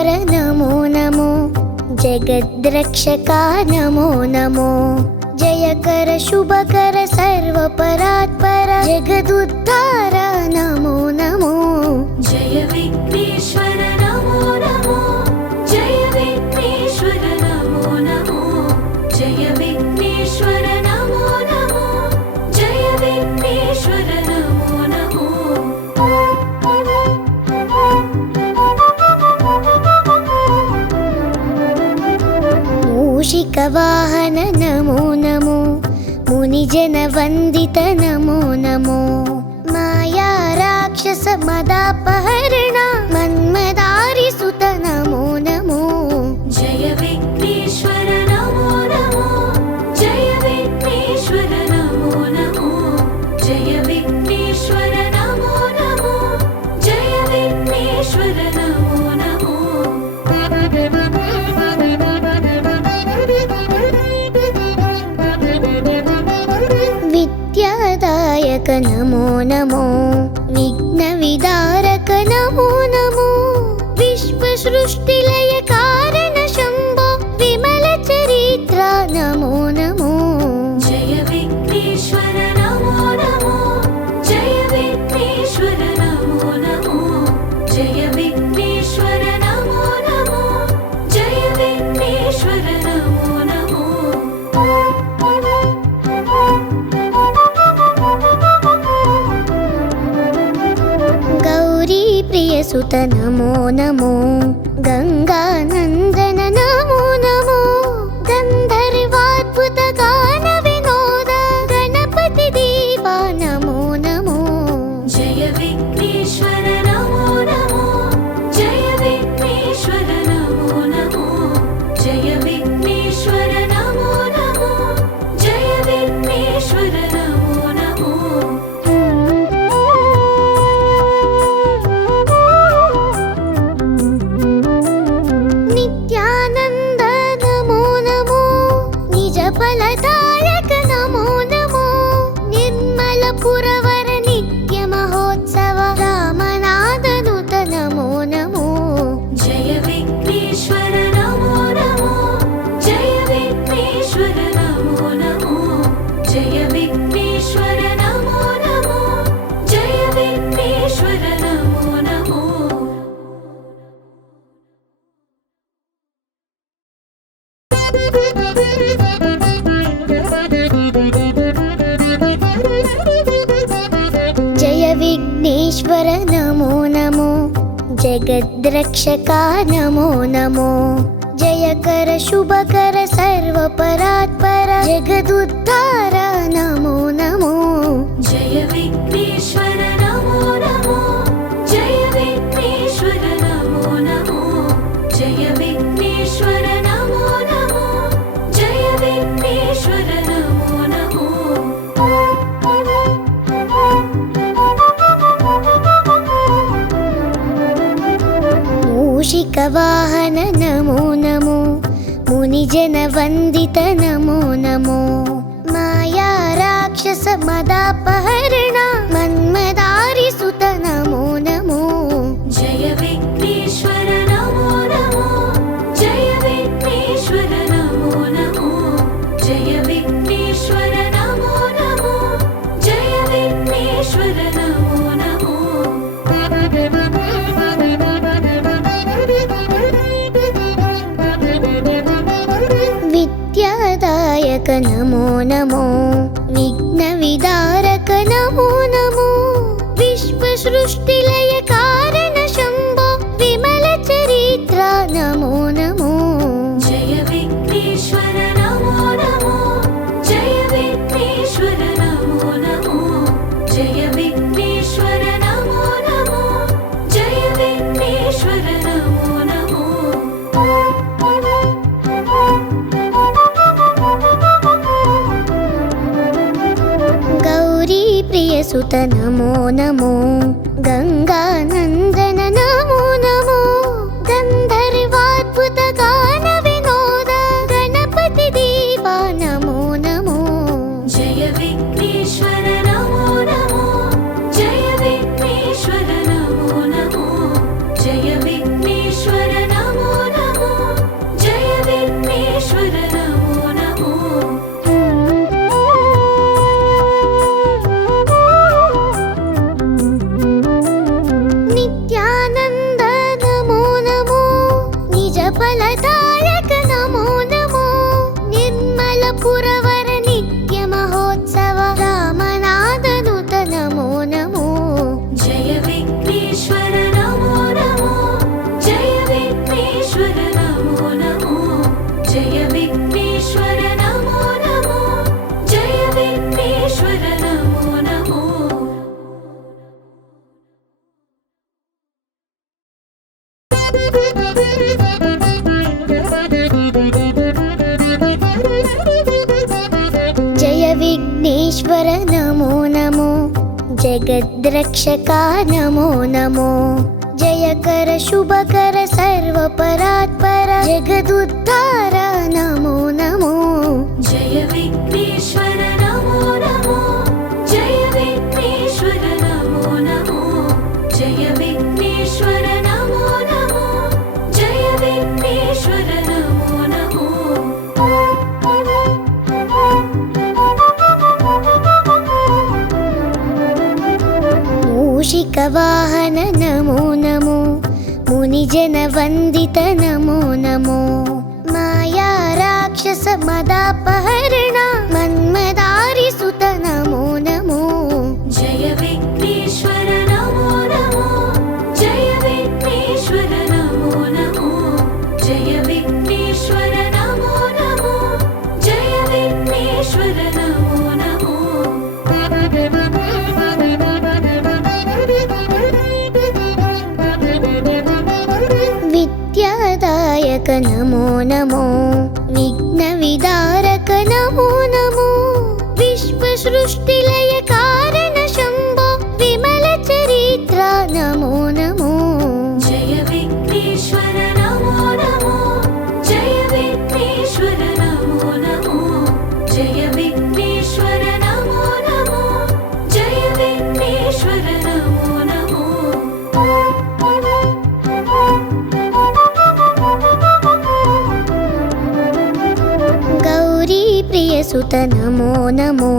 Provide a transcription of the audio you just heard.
विघ्नेश्वर नमो नमो, जगद्रक्षका नमो नमो, जयकर शुभकर सर्वपरात्पर जगदुद्धार नमो नमो। जय विघ्नेश्वर नमो नमो, जय विघ्नेश्वर नमो नमो, जय विघ्नेश्वर नमो नमो, जय विघ्नेश्वर नमो नमो। मूषिकवाहन नमो नमो, मुनिजन वंदित नमो नमो, माया राक्षस मदापहरण मन्मदारि सुत नमो नमो। जय विघ्नेश्वर नमो नमो, जय विघ्नेश्वर नमो नमो, जय विघ्नेश्वर नमो नमो, जय विघ्नेश्वर नमो नमो। विद्यादायक नमो नमो, विघ्नविदारक नमो नमो, विश्वसृष्टिलय कारण शम्भो विमल चरित्र नमो नमो। जय विघ्नेश्वर नमो नमो, जय विघ्नेश्वर नमो नमो, जय विघ्नेश्वर नमो नमो, जय विघ्नेश्वर नमो नमो। गौरी प्रियसुत नमो नमो, गंगानंदन नमो नमो, गंधर्वाद्भुत गान विनोद गणपति देवा नमो नमो। जय विघ्नेश्वर नमो नमो, जय विघ्नेश्वर नमो नमो, जय विघ्नेश्वर नमो नमो, जय विघ्नेश्वर नमो नमो। नित्यानंद नमो नमो, निज फलदायक नमो नमो, निर्मल पुरवर नित्य महोत्सव रामनादनुत नमो नमो। जय विघ्नेश्वर नमो नमो, जय विघ्नेश्वर नमो नमो, जय विघ्नेश्वर नमो नमो, जय विघ्नेश्वर नमो नमो। जय विघ्नेश्वर नमो नमो, जगद्रक्षका नमो नमो, जयकर शुभकर सर्वपरात्पर जगदुद्धार नमो नमो। जय विघ्नेश्वर नमो नमो, जय विघ्नेश्वर नमो नमो, जय विघ्नेश्वर नमो नमो, जय विघ्नेश्वर नमो नमो। मूषिकवाहन नमो नमो, मुनिजन वंदित नमो नमो, माया राक्षस मदापहरण मन्मदारि सुत नमो नमो। जय विघ्नेश्वर नमो नमो, जय विघ्नेश्वर नमो नमो, जय विघ्नेश्वर नमो नमो, जय विघ्नेश्वर नमो नमो। विद्यादायक नमो नमो, विघ्नविदारक नमो नमो, विश्वसृष्टिलय कारण शम्भो विमल चरित्र नमो नमो। जय विघ्नेश्वर नमो नमो, जय विघ्नेश्वर नमो नमो, जय विघ्नेश्वर नमो नमो, जय विघ्नेश्वर नमो नमो। गौरी प्रियसुत नमो नमो, गंगानंदन नमो नमो, गंधर्वाद्भुत गान विनोद गणपति देवा नमो नमो। जय विघ्नेश्वर नमो नमो, जय विघ्नेश्वर नमो नमो, जय विघ्नेश्वर नमो ईश्वर नमो नमो जगद्रक्षका नमो नमो जयकर शुभकर सर्वपरात्पर जगदुद्धार नमो नमो जय विघ्नेश्वर नमो नमो जय विघ्नेश्वर नमो नमो जय विघ्नेश्वर नमो नमो जय विघ्नेश्वर नमो नमो मूषिकवाहन नमो नमो मुनिजनवन्दित नमो नमो माया राक्षस मदापहरण मन्मदारिसुत नमो नमो जय विघ्नेश्वर नमो नमो जय विघ्नेश्वर नमो नमो जय विघ्नेश्वर नमो नमो जय विघ्नेश्वर नमो नमो विद्यादायक नमो नमो विघ्नविदारक नमो नमो विश्वसृष्टिलय कारण शम्भो विमल चरित्र नमो नमो जय विघ्नेश्वर नमो नमो जय विघ्नेश्वर नमो नमो जय विघ्नेश्वर नमो नमो जय विघ्नेश्वर नमो नमो गौरी प्रियसुत नमो नमो